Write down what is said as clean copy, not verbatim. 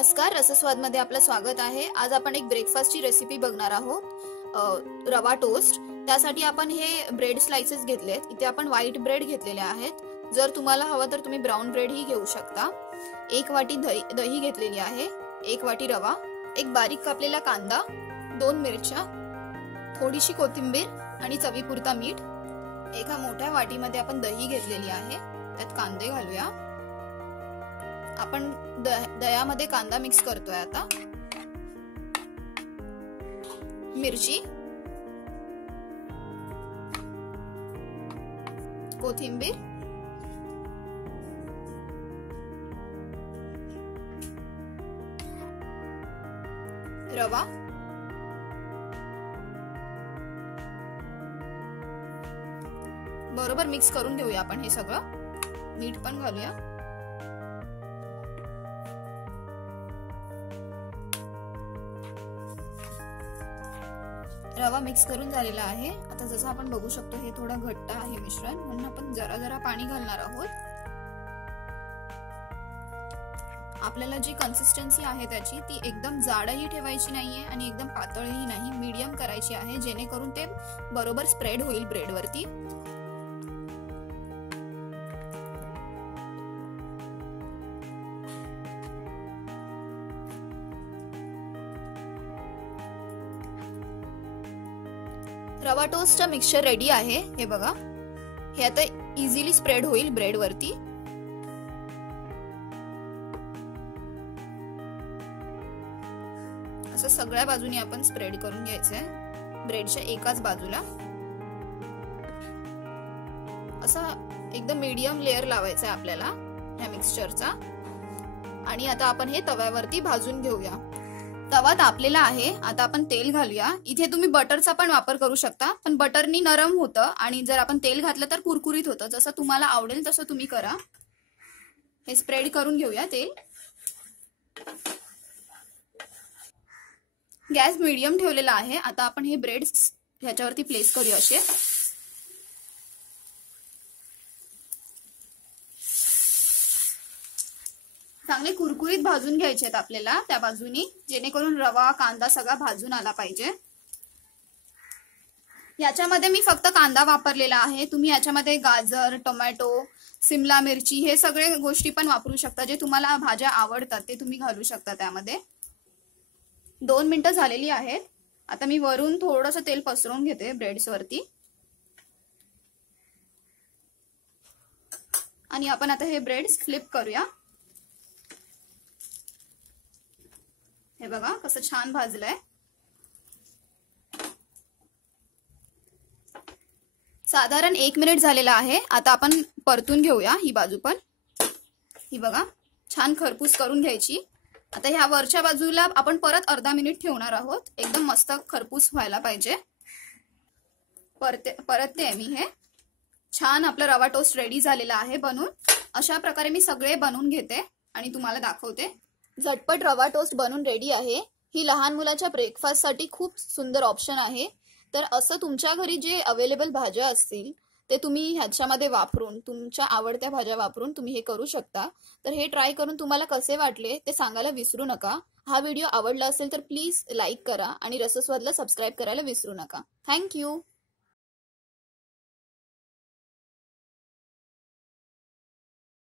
नमस्कार, रसस्वादमध्ये आपलं स्वागत आहे। आज आपण एक ब्रेकफास्टची रेसिपी बघणार आहोत, रवा टोस्ट। त्यासाठी आपण हे ब्रेड स्लाइसेस घेतलेत। इथे आपण व्हाईट ब्रेड घेतलेले आहेत। जर तुम्हाला हवं तर तुम्ही ब्राउन ब्रेड ही घेऊ शकता। एक वाटी दही घेतलेली आहे, एक वाटी रवा, एक बारीक कापलेला कांदा, 2 मिरच्या, थोडीशी कोथिंबीर आणि चवीपुरता मीठ। एका मोठ्या वाटीमध्ये आपण दही घेतलेली आहे, त्यात कांदे घालूया। आपण दह्यामध्ये कांदा मिक्स करतोय। आता मिरची, कोथिंबीर, रवा, बरोबर मिक्स करून घेऊया आपण हे सगळं। मीठ पण घालूया। रवा मिक्स करून झालेला आहे। आता जसं आपण बघू शकतो हे थोडं घट्ट आहे मिश्रण, म्हणून आपण जरा जरा पाणी घालणार आहोत। आपल्याला जी कन्सिस्टन्सी आहे त्याची ती एकदम जाडही ठेवायची नाहीये आणि एकदम पातळही नाही, मीडियम करायची आहे, जेणेकरून ते बरोबर स्प्रेड होईल ब्रेड वरती। रवा टोस्टचा मिक्सचर रेडी आहे। हे बघा, हे आता इझिली स्प्रेड होईल ब्रेड वरती। असं सगळ्या बाजूनी आपण स्प्रेड करून घ्यायचंय, ब्रेडच्या एकाच बाजूला। असा एकदम मीडियम लेयर लावायचा आहे आपल्याला या मिक्सचरचा। आणि आता आपण हे तव्यावरती भाजून घेऊया। तवा तापलेला आहे, आता आपण तेल घालूया। इथे तुम्ही बटरचा पण वापर करू शकता, पण बटरनी नरम होतं आणि जर आपण तेल घातलं तर कुरकुरीत होतं। जसं तुम्हाला आवडेल तसं तुम्ही करा। हे स्प्रेड करून घेऊया तेल। गॅस मीडियम ठेवलेला आहे। आता आपण हे ब्रेड ह्याच्यावरती प्लेस करूया असे। चांगले कुरकुरीत भाजून घ्यायचे आहेत आपल्याला त्या बाजूनी, जेणेकरून रवा कांदा सगळा भाजून आला पाहिजे। याच्यामध्ये मी फक्त कांदा वापरलेला आहे। तुम्ही याच्यामध्ये गाजर, टोमॅटो, सिमला मिरची हे सगळे गोष्टी पण वापरू शकता। जे तुम्हाला भाज्या आवडतात ते तुम्ही घालू शकता त्यामध्ये। 2 मिनिटं झालेली आहेत। आता मी वरून थोडंसं तेल पसरवून घेते ब्रेड्स वरती आणि आपण आता हे ब्रेड्स फ्लिप करूया। हे बघा कसं छान भाजलंय। साधारण 1 मिनिट झालेला आहे। आता आपण परतून घेऊया ही बाजू पण। ही बघा छान खरपूस करून घ्यायची। आता ह्या वरच्या बाजूला आपण परत अर्धा मिनिट ठेवणार आहोत, एकदम मस्त खरपूस व्हायला पाहिजे। परतते मी हे। छान आपला रवा टोस्ट रेडी झालेला आहे बनून। अशा प्रकारे मी सगळे बनवून घेते आणि तुम्हाला दाखवते। झटपट रवा टोस्ट बनून रेडी आहे। ही लहान मुलाच्या ब्रेकफास्ट साठी खूप सुंदर ऑप्शन आहे। तर असं तुमच्या घरी जे अवेलेबल भाज्या असतील ते तुम्ही ह्याच्यामध्ये वापरून, तुमच्या आवडत्या भाज्या वापरून तुम्ही हे करू शकता। तर हे ट्राय करून तुम्हाला कसे वाटले ते सांगायला विसरू नका। हा व्हिडिओ आवडला असेल तर प्लीज लाईक करा आणि रसस्वादला सबस्क्राईब करायला विसरू नका। थँक्यू।